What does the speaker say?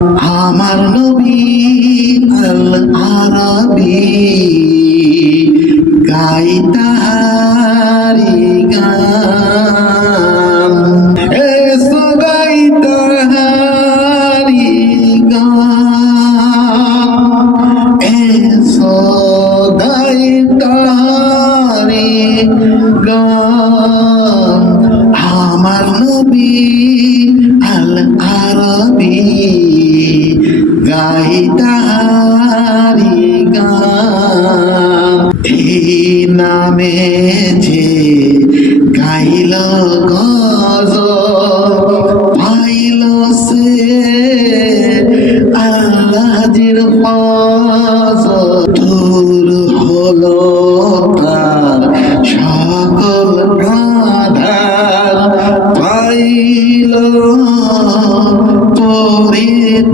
আমার নবী আল আরাবী গাই তাহারি গান, এসো গাই তাহারি গান, এসো গাই তাহারি গান। আমার নবী আল আরাবী গাই তাহারি গান। এই নামে যে গাইল গজল পাইল সে আল্লাহর ফজল, দূর হলো তার সকল আধার, পাইল